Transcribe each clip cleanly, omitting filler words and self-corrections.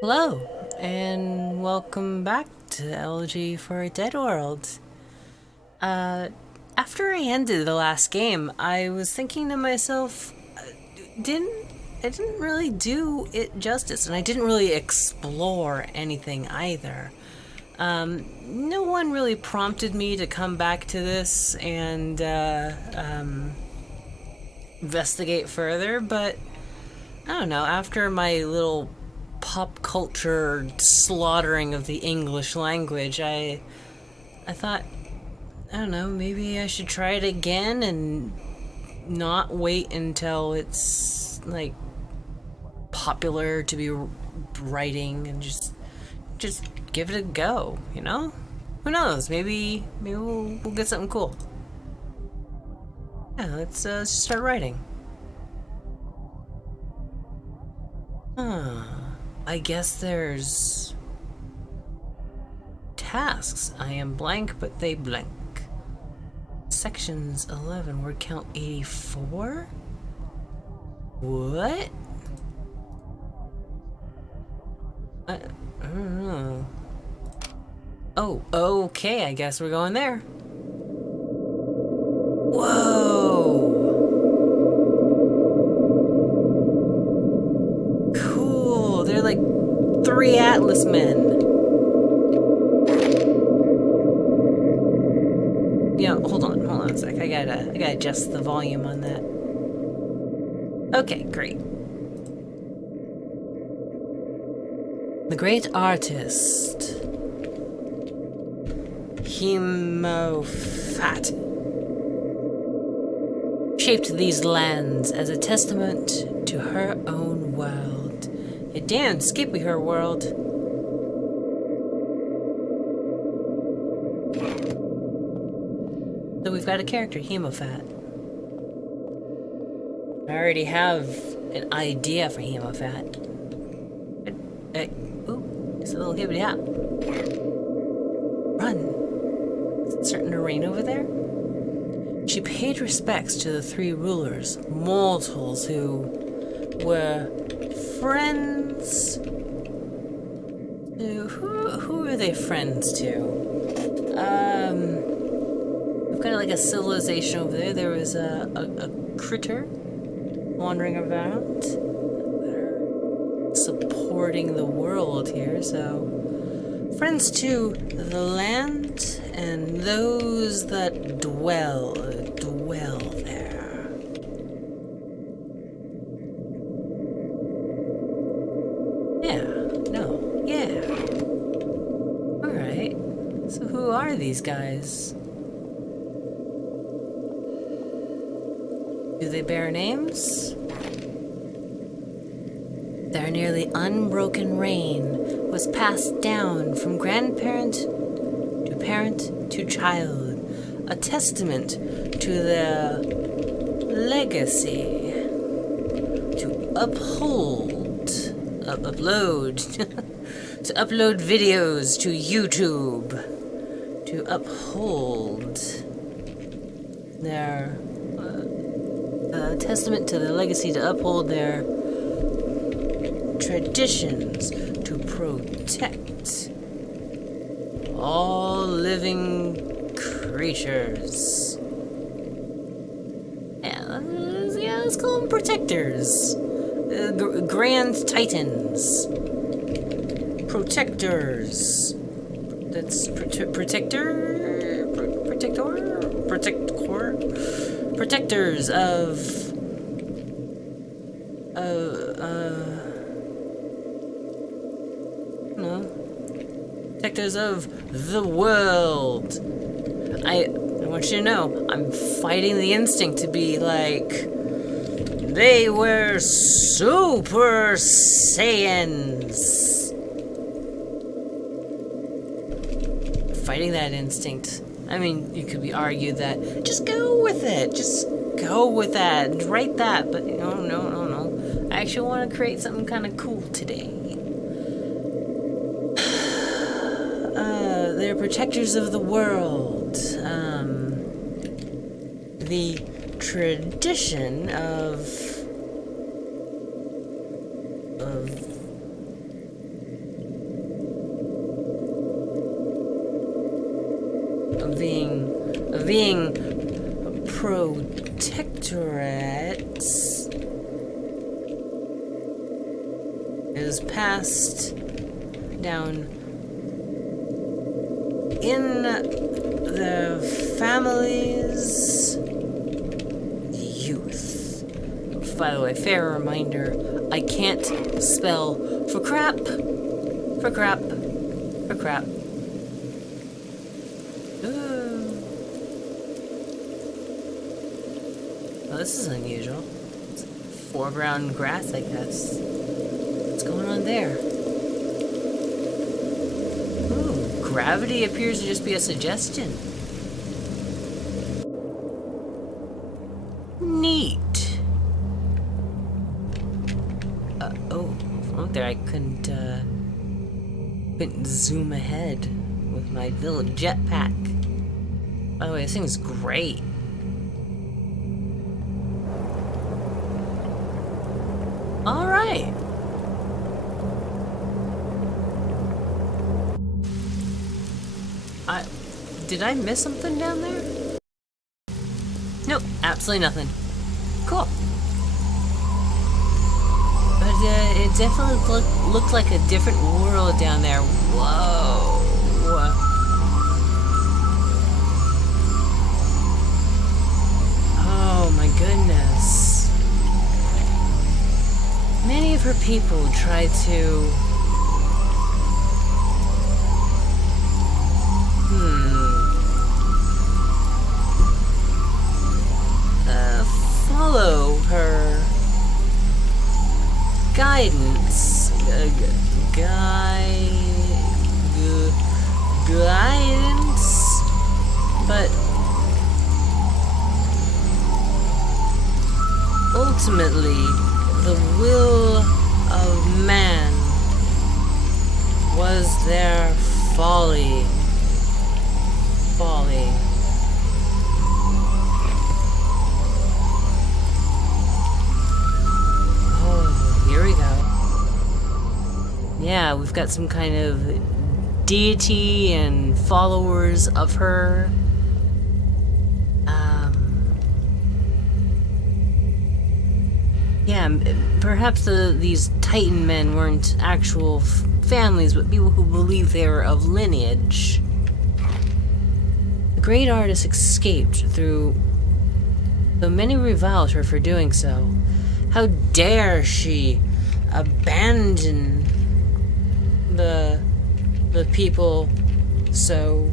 Hello, and welcome back to Elegy for a Dead World. Uh, After I ended the last game, I was thinking to myself, didn't I didn't really do it justice, and I didn't really explore anything either. No one really prompted me to come back to this and investigate further, but I don't know, after my little pop culture slaughtering of the English language, I thought, I don't know, maybe I should try it again and not wait until it's like popular to be writing and just give it a go, you know? Who knows? Maybe we'll get something cool. Yeah, let's just start writing. Huh. I guess there's tasks. I am blank, but they blank. Sections 11, word count 84? What? I don't know. Oh, okay, I guess we're going there. Whoa! Cool, they're like 3 Atlas men. Hold on a sec. I gotta adjust the volume on that. Okay, great. The great artist Himophat shaped these lands as a testament to her own world. It damn skippy her world. So we've got a character, Himophat. I already have an idea for Himophat. Ooh, it's a little hibbity hop. Run! Is it starting to rain over there? She paid respects to the 3 rulers, mortals who were friends. Who are they friends to? We've got like a civilization over there. There was a critter wandering around. They're supporting the world here, so friends to the land and those that dwell there. Yeah. Alright. So who are these guys? Do they bear names? Their nearly unbroken reign was passed down from grandparent to parent to child, a testament to their legacy to upload videos to YouTube, to uphold their testament to the legacy to uphold their traditions, to protect all living creatures. Let's call them protectors. Grand Titans. Protectors. That's protectors of protectors of the world. I want you to know, I'm fighting the instinct to be like, they were Super Saiyans. Fighting that instinct. I mean, you could be argued that just go with it. Just go with that. Write that. But no. I actually want to create something kind of cool today. They're protectors of the world. The tradition of of being protectorate is passed down in the family's youth. By the way, fair reminder, I can't spell for crap. Well, this is unusual. It's foreground grass, I guess. What's going on there? Ooh, gravity appears to just be a suggestion. Neat. Oh, from there I couldn't zoom ahead with my little jetpack. By the way, this thing's great. Alright. Did I miss something down there? Nope, absolutely nothing. Cool. But it definitely looked like a different world down there. Whoa. Oh my goodness. Many of her people tried to... follow her guidance. Guidance? But... ultimately, the will of man was their folly. Oh, here we go. Yeah, we've got some kind of deity and followers of her. Yeah, perhaps these Titan men weren't actual families, but people who believed they were of lineage. The great artist escaped though many reviled her for doing so. How dare she abandon the people so...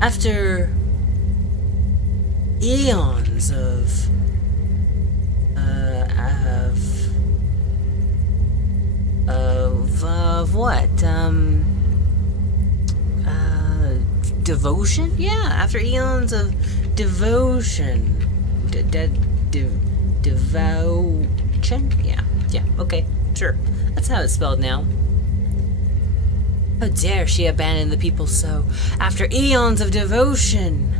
After eons of what? Devotion? Yeah, after eons of devotion. Devotion? Yeah, okay, sure. That's how it's spelled now. How dare she abandon the people so? After eons of devotion.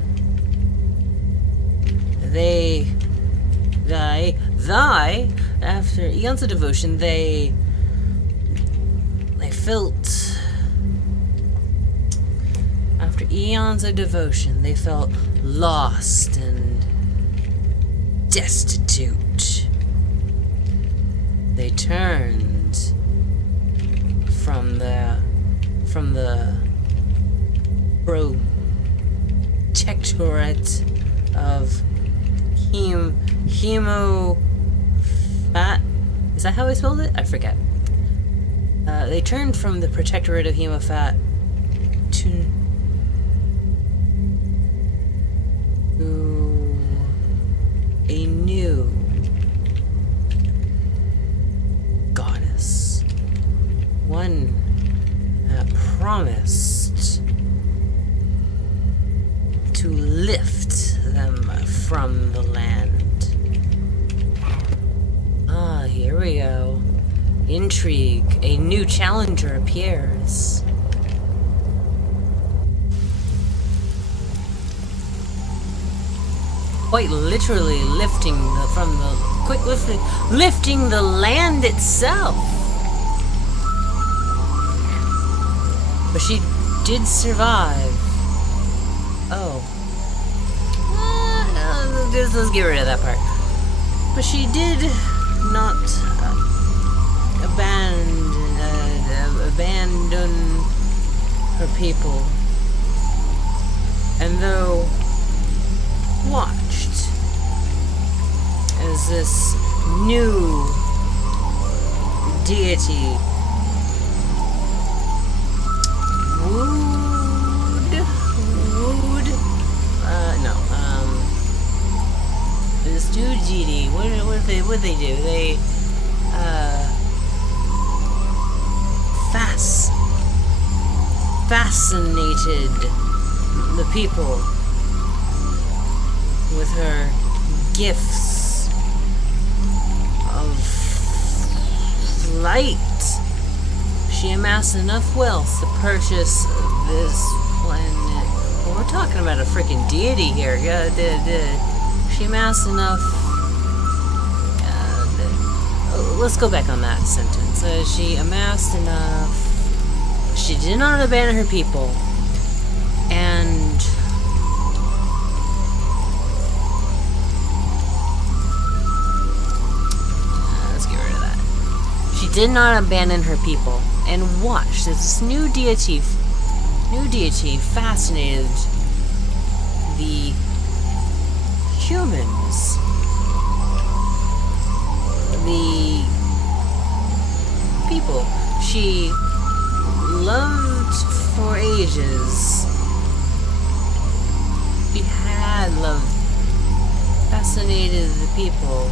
After eons of devotion, they felt... After eons of devotion, they felt lost and destitute. They turned from the protectorate of Himophat. Is that how I spelled it? I forget. They turned from the protectorate of Himophat to a new goddess. One that promised to lift them from the land. Ah, here we go. Intrigue. A new challenger appears. Quite literally lifting lifting the land itself. But she did survive. Oh. Let's get rid of that part. But she did not abandon her people. And though watched as this new deity this new deity, what they do? They, fascinated the people with her gifts of flight. She amassed enough wealth to purchase this planet. Well, we're talking about a freaking deity here. She amassed enough. Let's go back on that sentence. She amassed enough. She did not abandon her people. And let's get rid of that. She did not abandon her people. And watch, this new deity fascinated the humans. The people. She loved for ages. She had loved, fascinated the people.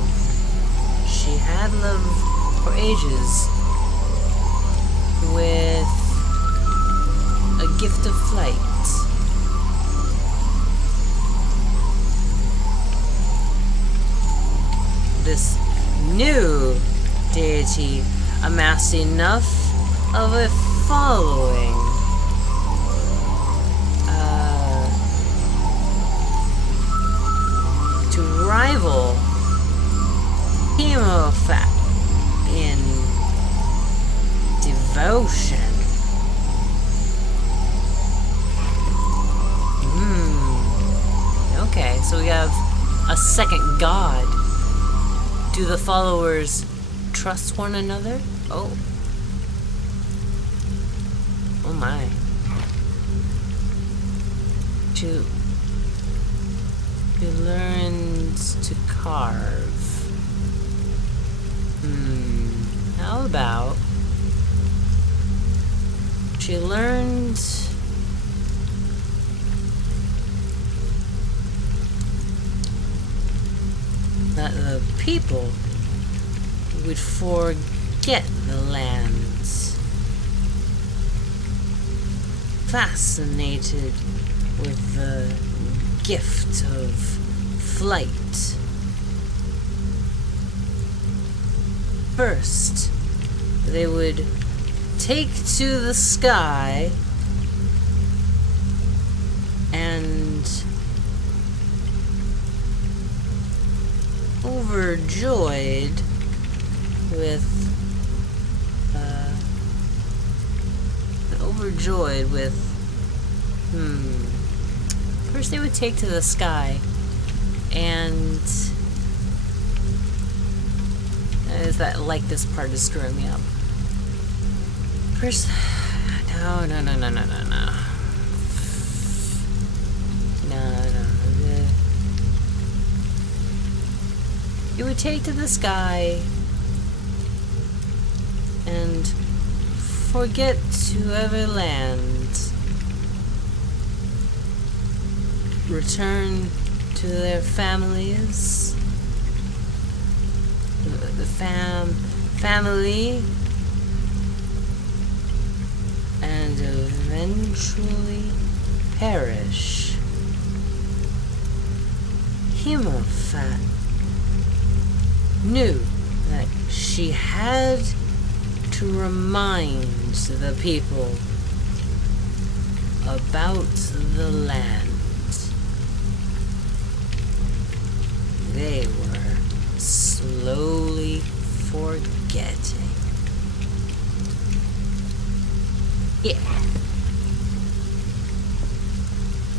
She had loved for ages with a gift of flight. This new deity amassed enough of a following to rival Himophat in devotion. Okay, so we have a second god. Do the followers trust one another? Oh. Oh my. She learned to carve. How about she learned that the people would forget the lands, fascinated with the gift of flight. First, they would take to the sky and overjoyed with first they would take to the sky and is that like this part is screwing me up. First, no. You would take to the sky and forget to ever land. Return to their families. The family. And eventually perish. Himophat knew that she had to remind the people about the land. They were slowly forgetting. Yeah.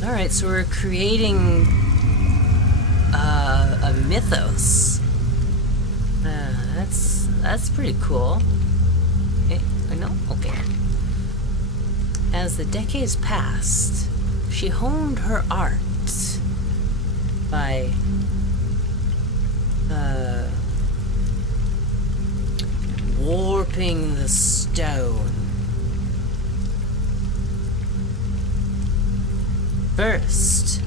Alright, so we're creating a mythos. That's pretty cool. No? Okay. As the decades passed, she honed her art by warping the stone. First,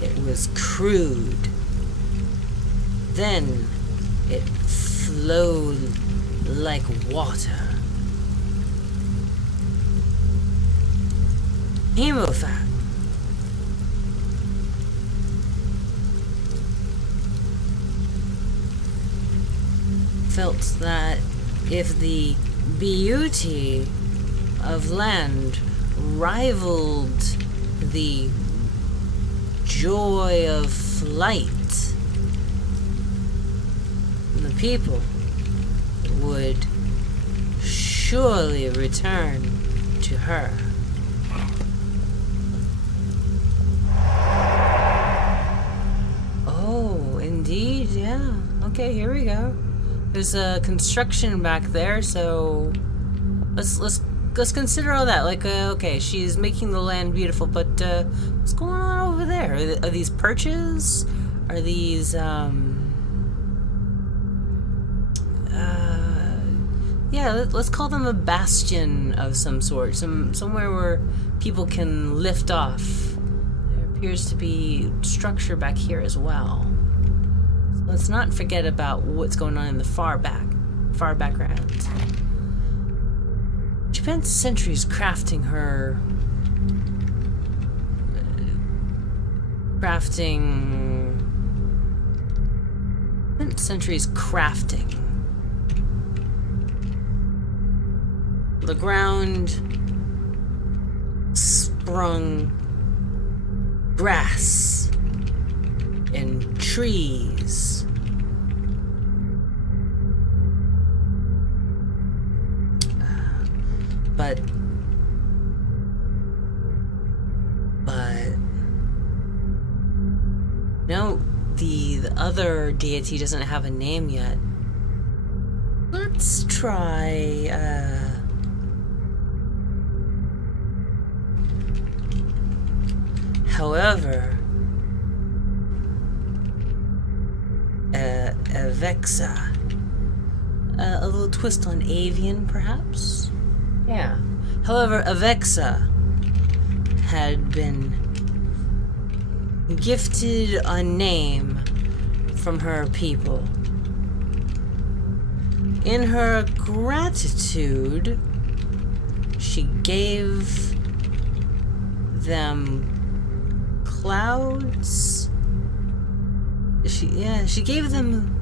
it was crude. Then, it flowed like water. Himophat. Felt that if the beauty of land rivaled the joy of flight, the people would surely return to her. Oh, indeed, yeah. Okay, here we go. There's a construction back there, so let's consider all that. Like, okay, she's making the land beautiful, but what's going on over there? Are these perches? Are these yeah, let's call them a bastion of some sort, somewhere where people can lift off. There appears to be structure back here as well. So let's not forget about what's going on in the far background. She spent centuries crafting her... Spent centuries crafting. The ground sprung grass and trees. But no, the other deity doesn't have a name yet. Let's try however, Avexa. A little twist on avian, perhaps? Yeah. However, Avexa had been gifted a name from her people. In her gratitude, she gave them clouds. She gave them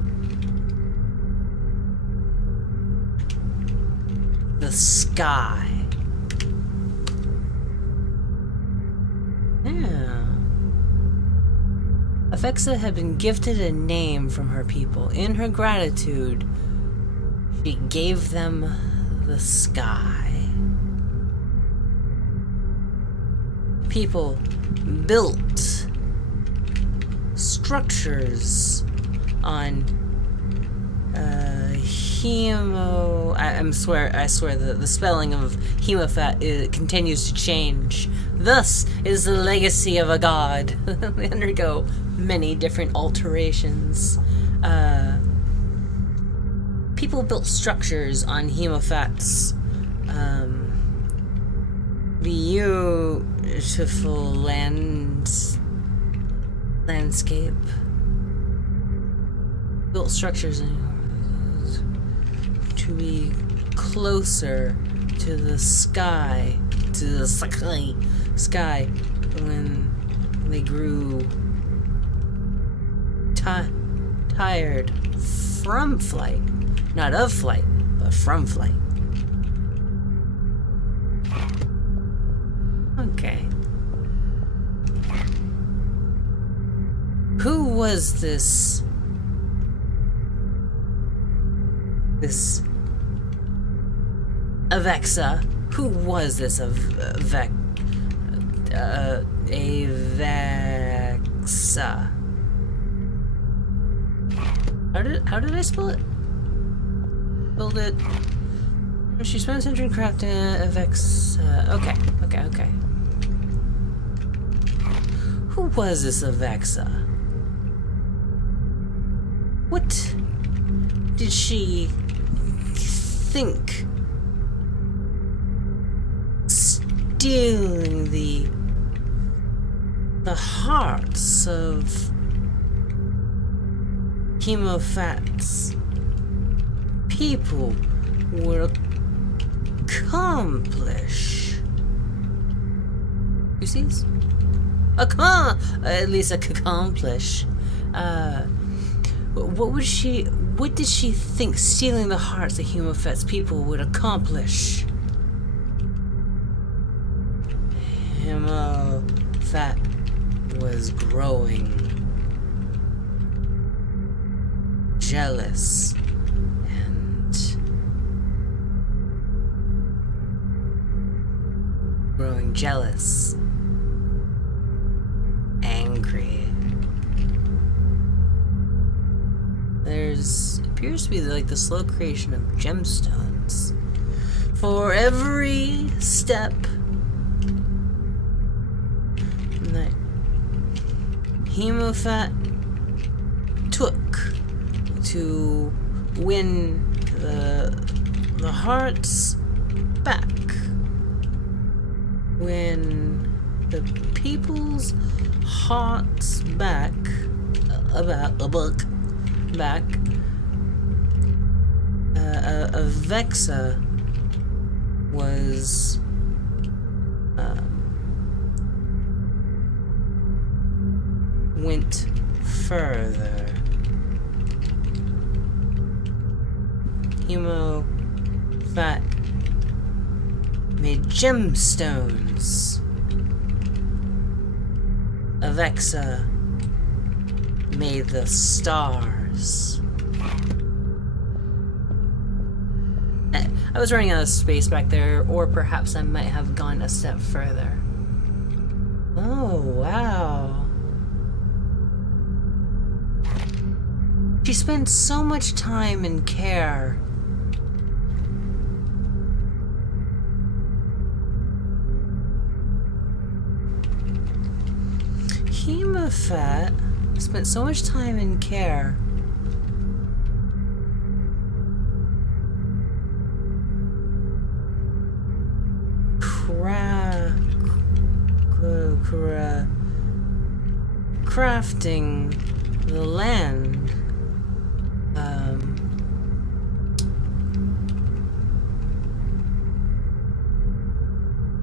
the sky. Yeah. Avexa had been gifted a name from her people. In her gratitude, she gave them the sky. People built structures on I swear the spelling of Himophat continues to change. Thus is the legacy of a god. They undergo many different alterations. People built structures on Himophat's beautiful landscape. Built structures to be closer to the sky, when they grew tired from flight. Not of flight, but from flight. Okay. Who was this Avexa? Who was this Avexa. How did I spell it? Build it. She spent a century crafting Avexa. Okay. Who was this Avexa? What did she think? Stealing the hearts of Himophat's people would accomplish. You see? At least accomplish. What did she think stealing the hearts of Himophat's people would accomplish? Himophat was growing jealous and angry. There's appears to be like the slow creation of gemstones for every step that Himophat took to win the hearts back. When the people's hearts back, Avexa was went further. Himophat made gemstones. Avexa made the stars. I was running out of space back there, or perhaps I might have gone a step further. Oh, wow. She spent so much time and care. Himophat spent so much time and care. Crafting the land.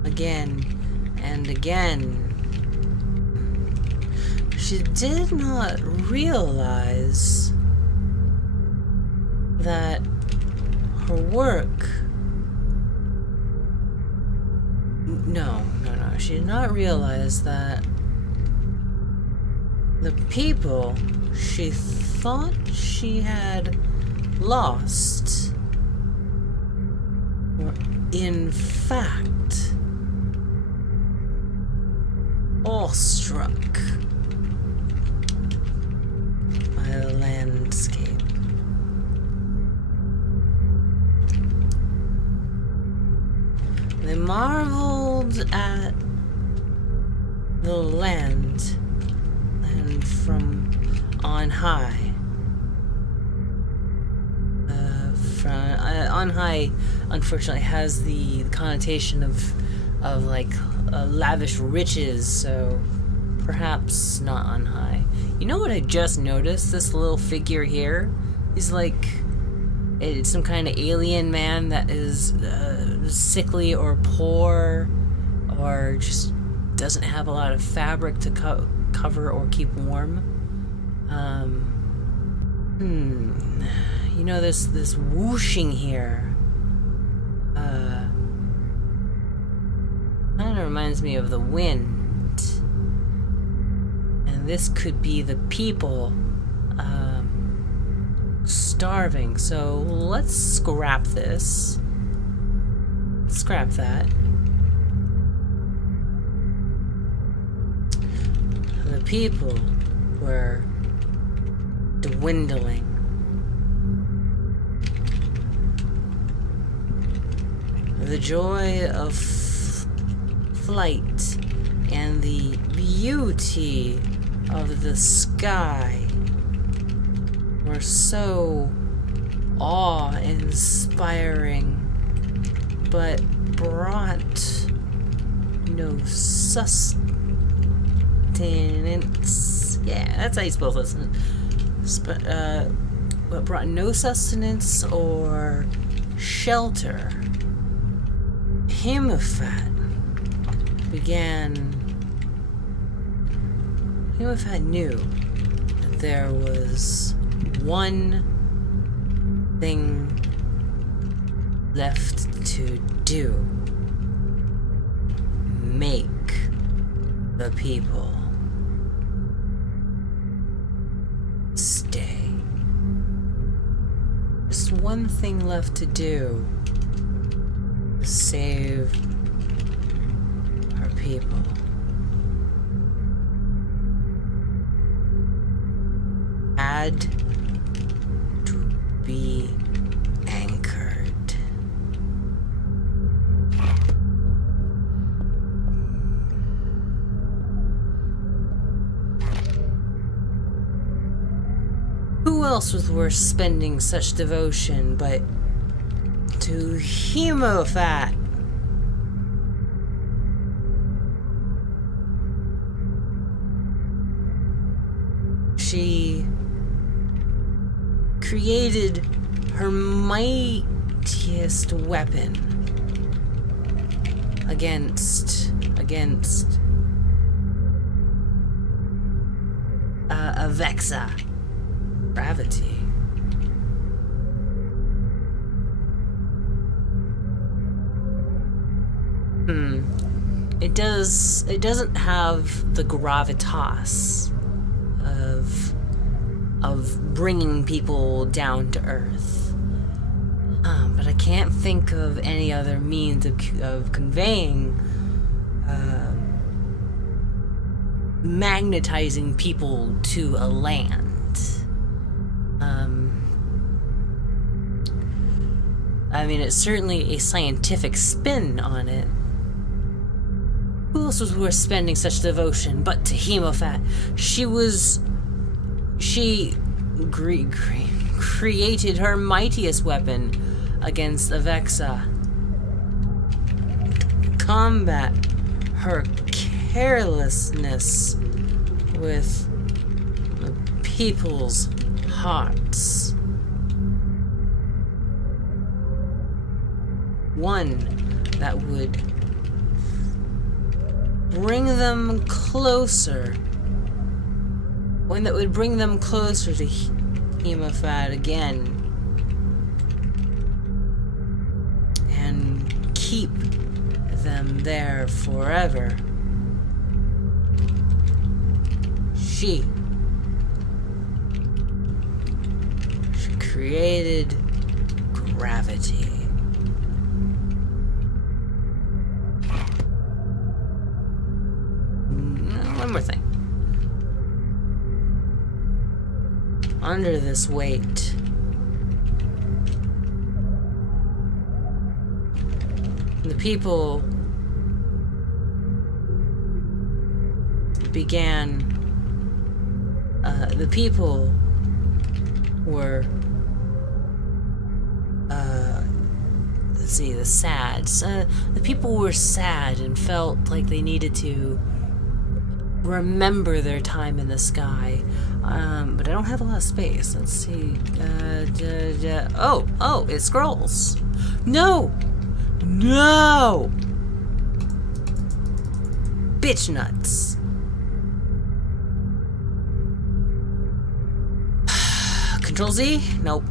Again and again. She did not realize that her work... No. She did not realize that the people she thought she had lost were in fact awestruck by the landscape. They marveled at the land, and from on high. On high, unfortunately, has the connotation of like lavish riches, so perhaps not on high. You know what I just noticed? This little figure here is like it's some kind of alien man that is sickly or poor, or just doesn't have a lot of fabric to cover or keep warm. You know, this whooshing here kind of reminds me of the wind, and this could be the people starving. So let's scrap this. Scrap that. people were dwindling. The joy of flight and the beauty of the sky were so awe-inspiring, but brought no sustenance. Yeah, that's how you spell sustenance. But brought no sustenance or shelter. Himophat knew that there was one thing left to do. Make the people stay. Just one thing left to do to save our people. Had to be anchored. Who else was worth spending such devotion but to Himophat? She created her mightiest weapon against Avexa, gravity. It doesn't have the gravitas of bringing people down to earth. But I can't think of any other means of conveying, magnetizing people to a land. I mean, it's certainly a scientific spin on it. Who else was worth spending such devotion but to Himophat? She created her mightiest weapon against Avexa. Combat her carelessness with the people's hearts. One that would bring them closer. One that would bring them closer to Himophat again. And keep them there forever. She created gravity. One more thing. Under this weight, the people began. The people were. Let's see, the sads. The people were sad and felt like they needed to remember their time in the sky. But I don't have a lot of space. Let's see. Oh, it scrolls. No! Bitch nuts. Control Z? Nope.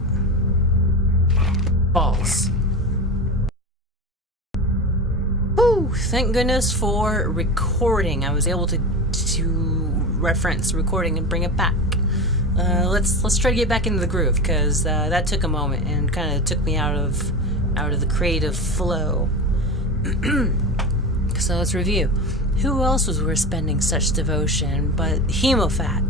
Balls. Whew, thank goodness for recording. I was able to reference recording and bring it back. Let's try to get back into the groove, because that took a moment and kind of took me out of the creative flow. So let's review. Who else was worth spending such devotion but Himophat?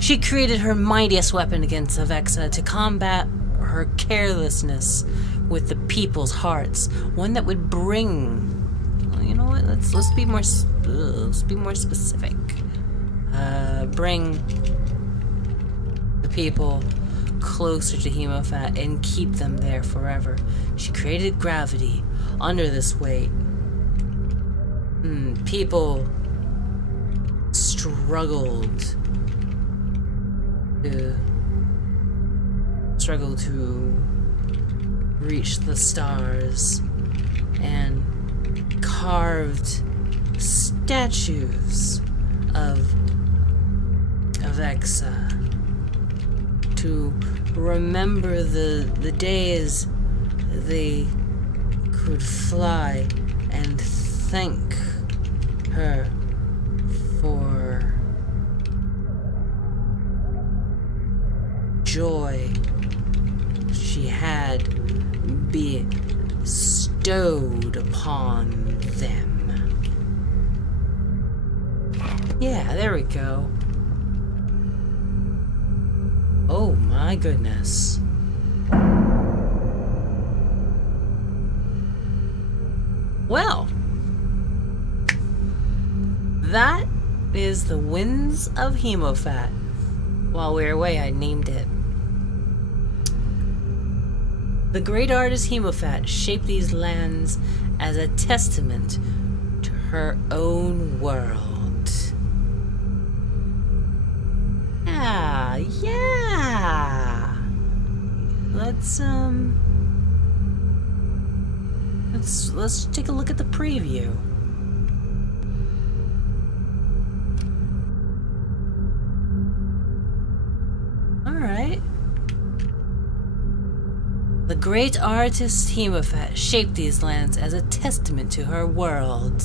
She created her mightiest weapon against Avexa to combat her carelessness with the people's hearts, one that would bring... Well, you know what? Let's be more specific. Bring the people closer to Himophat and keep them there forever. She created gravity under this weight. People struggled to reach the stars and carved statues of Avexa to remember the days they could fly and thank her for joy she had bestowed upon them. Yeah, there we go. Oh my goodness. Well, that is the Winds of Himophat. While we were away, I named it. The great artist Himophat shaped these lands as a testament to her own world. Yeah. Let's take a look at the preview. All right. The great artist Himophat shaped these lands as a testament to her world.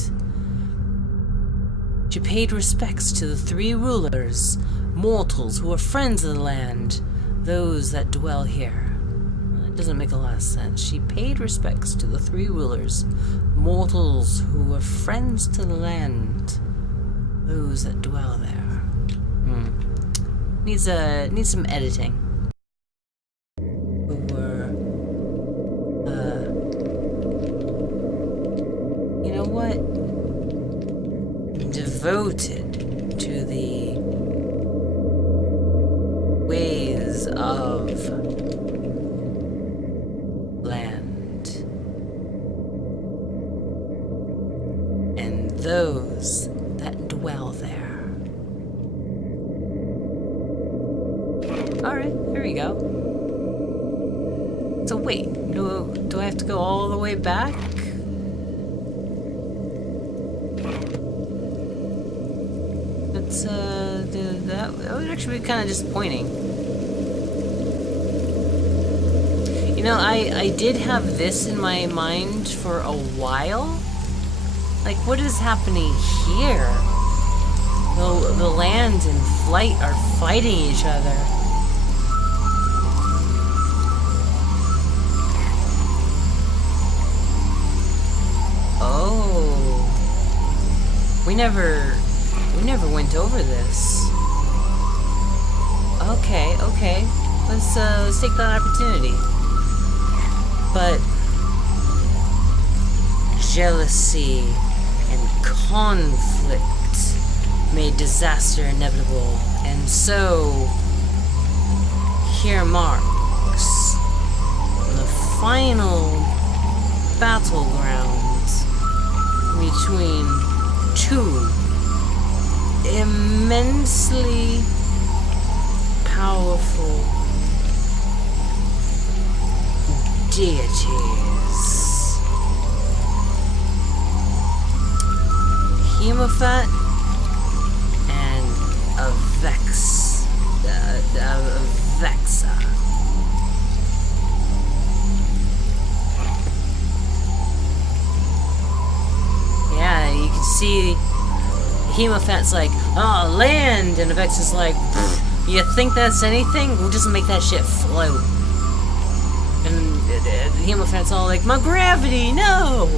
She paid respects to the three rulers, mortals who are friends of the land, those that dwell here. Well, it doesn't make a lot of sense. She paid respects to the three rulers, mortals who are friends to the land, those that dwell there. Needs some editing. Devoted to the ways of land and those that dwell there. Alright, here we go. So wait, do I have to go all the way back? That would actually be kind of disappointing. You know, I did have this in my mind for a while. Like, what is happening here? The land and flight are fighting each other. Oh. We never went over this. Okay. Let's take that opportunity. But jealousy and conflict made disaster inevitable, and so here marks the final battlegrounds between two immensely powerful deities. Himophat and Avexa. Yeah, you can see Himophat's like, oh, land, and Avexa's like, you think that's anything? We'll just make that shit float. And Himophat's all like, my gravity, no!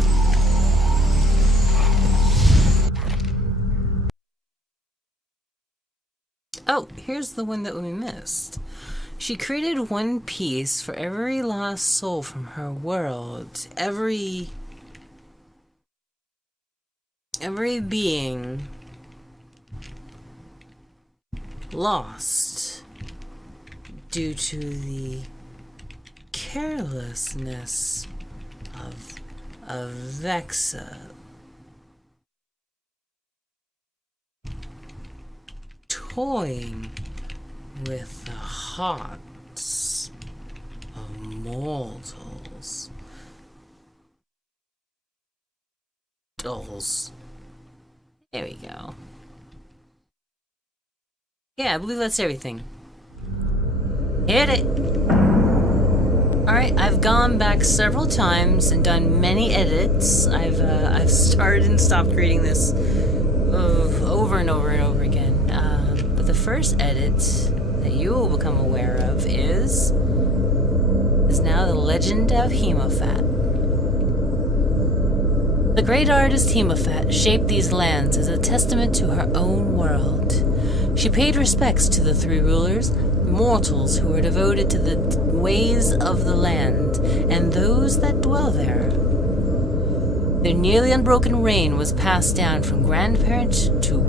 Oh, here's the one that we missed. She created one piece for every lost soul from her world. Every being lost due to the carelessness of Vexa. Toying with the hearts of mortals. Dolls. There we go. Yeah, I believe that's everything. Hit it! Alright, I've gone back several times and done many edits. I've started and stopped reading this over and over and over again. But the first edit that you will become aware of is now the legend of Himophat. The great artist Himophat shaped these lands as a testament to her own world. She paid respects to the three rulers, mortals who were devoted to the ways of the land, and those that dwell there. Their nearly unbroken reign was passed down from grandparent to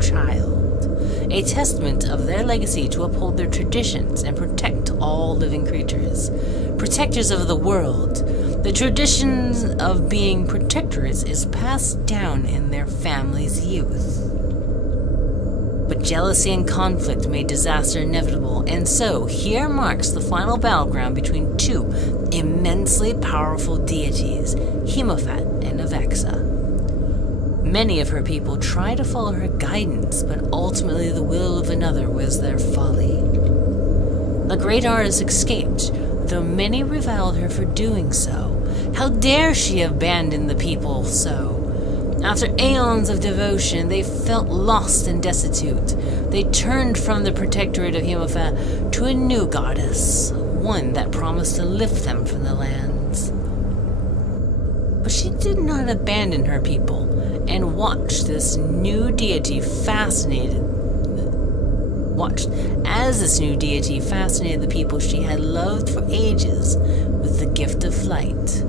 child, a testament of their legacy to uphold their traditions and protect all living creatures. Protectors of the world, the tradition of being protectorates is passed down in their family's youth. But jealousy and conflict made disaster inevitable, and so here marks the final battleground between two immensely powerful deities, Himophat and Avexa. Many of her people tried to follow her guidance, but ultimately the will of another was their folly. The great artist escaped, though many reviled her for doing so. How dare she abandon the people so? After aeons of devotion, they felt lost and destitute. They turned from the protectorate of Himophat to a new goddess, one that promised to lift them from the lands. But she did not abandon her people, and watched as this new deity fascinated the people she had loved for ages with the gift of flight.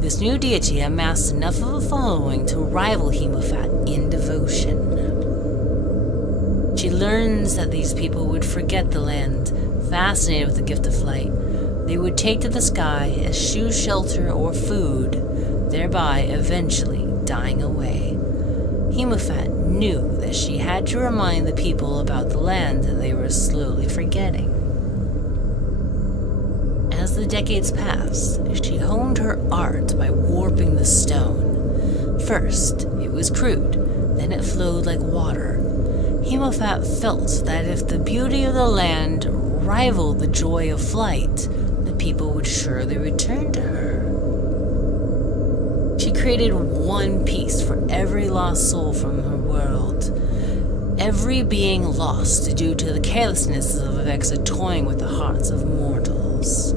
This new deity amassed enough of a following to rival Himophat in devotion. She learns that these people would forget the land, fascinated with the gift of flight. They would take to the sky as shoe, shelter, or food, thereby eventually dying away. Himophat knew that she had to remind the people about the land that they were slowly forgetting. As the decades passed, she honed her art by warping the stone. First, it was crude, then it flowed like water. Himophat felt that if the beauty of the land rivaled the joy of flight, the people would surely return to her. She created one piece for every lost soul from her world. Every being lost due to the carelessness of Avexa toying with the hearts of mortals.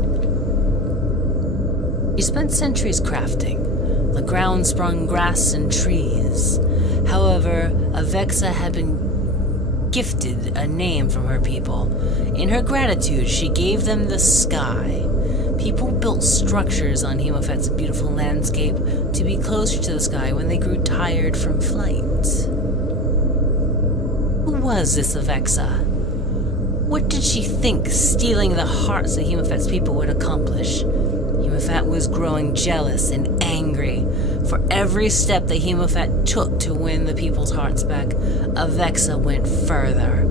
She spent centuries crafting. The ground sprung grass and trees. However, Avexa had been gifted a name from her people. In her gratitude, she gave them the sky. People built structures on Himophat's beautiful landscape to be closer to the sky when they grew tired from flight. Who was this Avexa? What did she think stealing the hearts of Himophat's people would accomplish? Himophat was growing jealous and angry. For every step that Himophat took to win the people's hearts back, Avexa went further.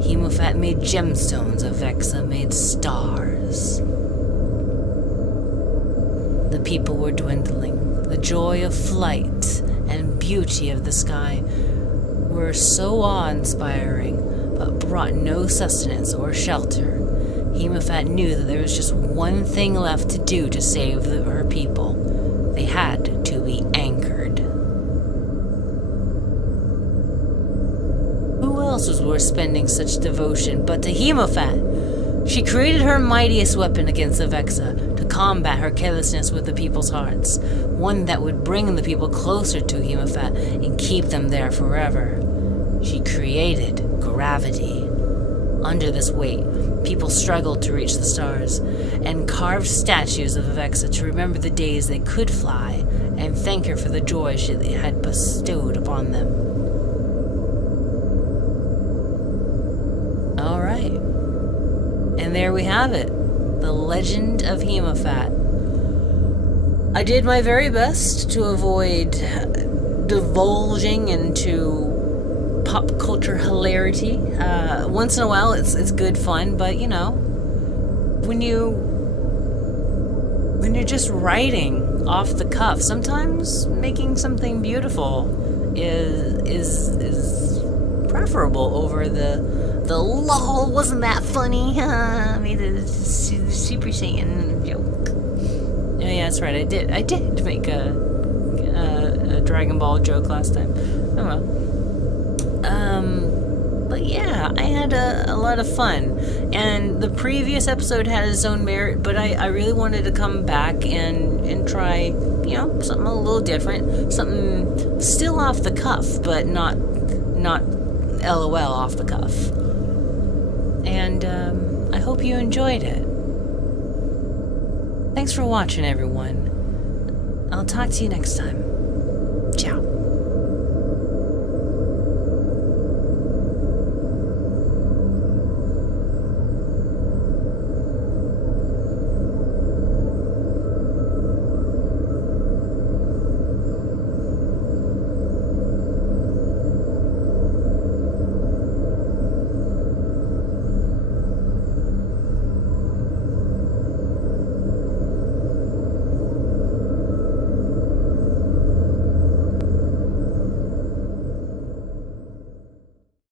Himophat made gemstones, Avexa made stars. The people were dwindling. The joy of flight and beauty of the sky were so awe-inspiring, but brought no sustenance or shelter. Himophat knew that there was just one thing left to do to save her people. They had to be anchored. Who else was worth spending such devotion but to Himophat? She created her mightiest weapon against Avexa to combat her carelessness with the people's hearts, one that would bring the people closer to Himophat and keep them there forever. She created gravity. Under this weight, people struggled to reach the stars, and carved statues of Avexa to remember the days they could fly and thank her for the joy she had bestowed upon them. Alright. And there we have it. The Legend of Himophat. I did my very best to avoid divulging into pop culture hilarity. Once in a while it's good fun, but you know, when you're just writing off the cuff, sometimes making something beautiful is preferable over the lol, wasn't that funny? I made a Super Saiyan joke. Oh yeah, that's right, I did make a Dragon Ball joke last time. Oh well. But yeah, I had a lot of fun, and the previous episode had its own merit, but I really wanted to come back and try, you know, something a little different, something still off the cuff, but not LOL off the cuff. And I hope you enjoyed it. Thanks for watching, everyone. I'll talk to you next time.